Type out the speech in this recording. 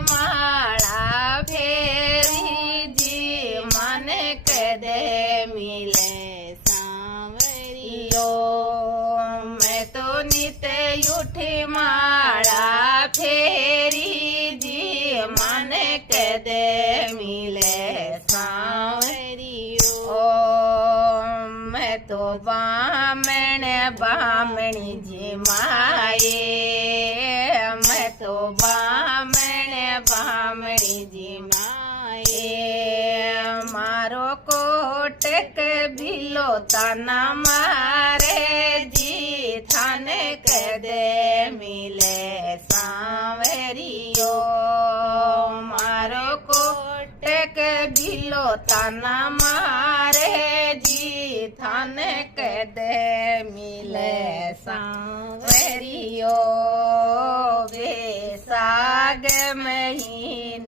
माला फेरी जी मन कदे मिले सांवरियो। मैं तो नित उठी माला फेरी जी मन कदे मिले सांवरियो। मैं तो बामण बामणी जी माए, मैं तो बामण बामणी जी माए। मारो कोटक भिलो तना मारे जी थाने कदे मिले सांवरियो। मारो कोटक भिलो तना मारे जी थाने कदे मिले सांवरियो। वे साग महीने